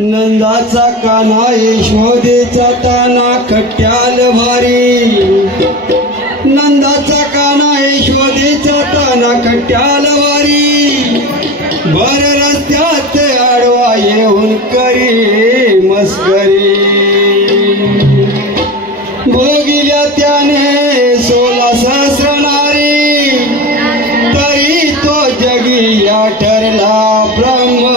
नंदाचा काना यशोदेचा ताना खट्याल भारी, नंदाचा काना यशोदेचा ताना खट्याल भारी, भर रस्त्यात आडवा येऊन करी मस्करी, भोगिल्या त्याने 16 सहस्र नारी, तरी तो जगी या ठरला ब्रह्मचारी।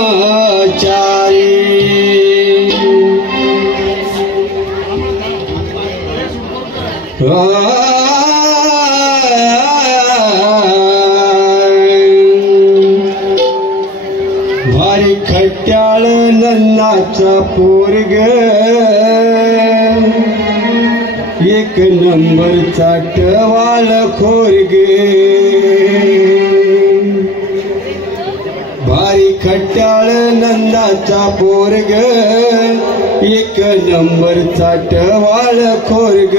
भारी खट्याळ नन्नाचा पोरग, एक नंबरचा टवाळ खोरग, भारी खट्याळ नंदाचा पोरग, एक नंबरचा टवाळ खोरग,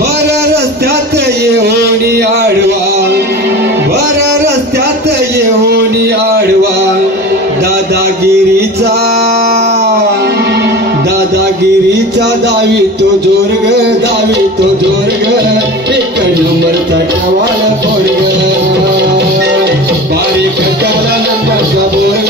भर रस्त्यात येऊन आडवा, भर रस्त्यात येऊन आडवा, दादागिरीचा दादागिरीचा दावी तो जोरग, दावी तो जोरग, एक नंबरचा टवाळ खोरग, भारी खट्याळ नंदाचा पोरग,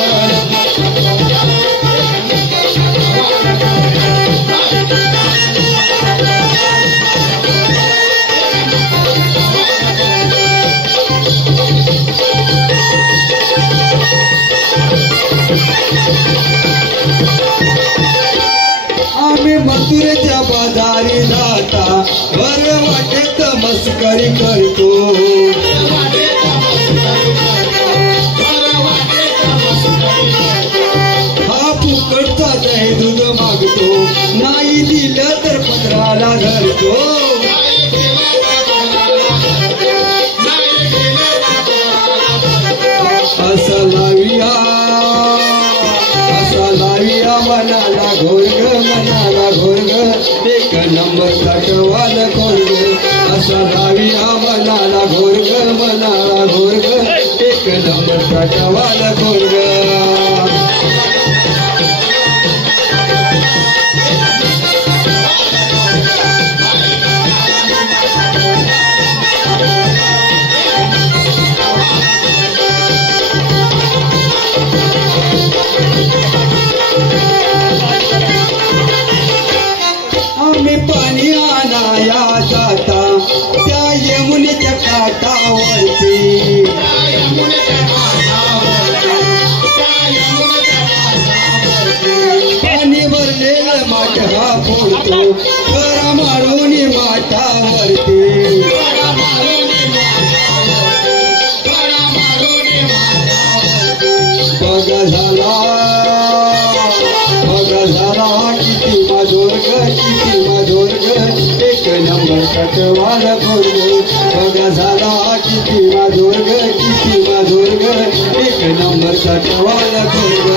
आम्ही मथुरेच्या बाजारी जाता, भर वाटेत मस्करी करतो, हा फुकटचा दही दूध मागतो, नाही दिलं तर पत्राला धरतो, असं लाविया मनाला घोरग, मनाला घोरग, एक नंबरचा टवाळ खोरग, असा लाविया मनाला घोरग, मनाला घोरग, एक नंबरचा टवाळ खोरग। आम्ही पाणी आणाया जाता, त्या यमुनेच्या काठावरती, पाणी भरलेलं माठ हा फोडतो, करा मारून माठावरती, बघा झाला किती माधोरग, किती माधोरग, एक नंबरचा टवाळ खोरग, बघा झाला किती माधोरग, किती माधोरग, एक नंबरचा टवाळ खोरग।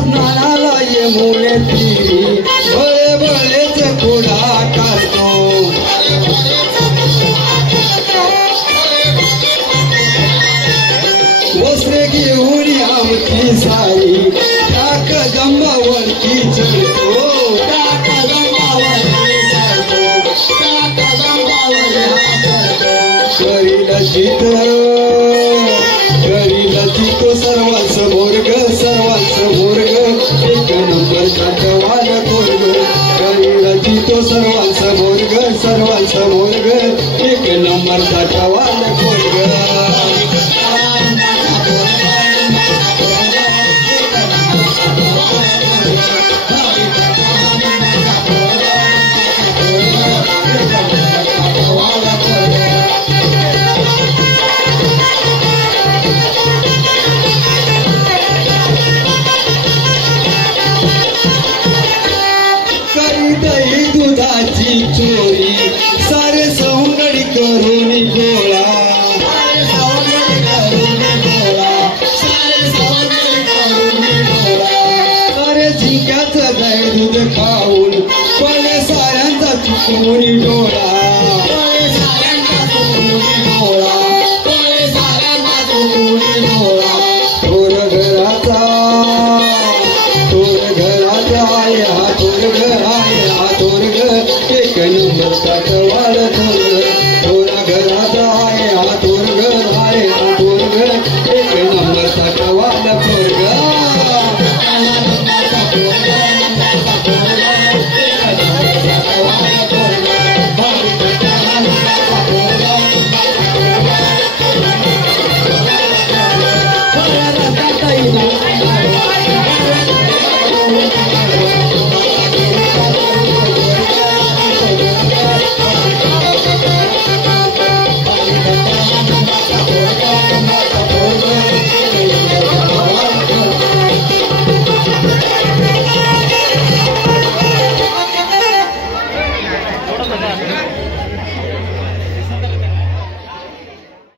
स्नानाला यमुनेती बळे बळेच पुढा काढतो, वस्त्रे घेऊन आमची सारी, त्या कदंबावरती चढतो, त्या कदंबावरती चढतो, त्या कदंबावरती करील चितो सर्वांसमोर ग, सर्वांसमोर ग, एक नंबरचा टवाळ खोरग, करील चितो सर्वांसमोर ग, सर्वांसमोर ग, एक नंबरचा टवाळ खोरग। चोरी सारे सौंदर्य करून गोळा, सोनी डोळा थोर घराचा या थोर घर एक नंबर ताटवाल थोरा घराचा या थोर घर एक नंबर ताटवाल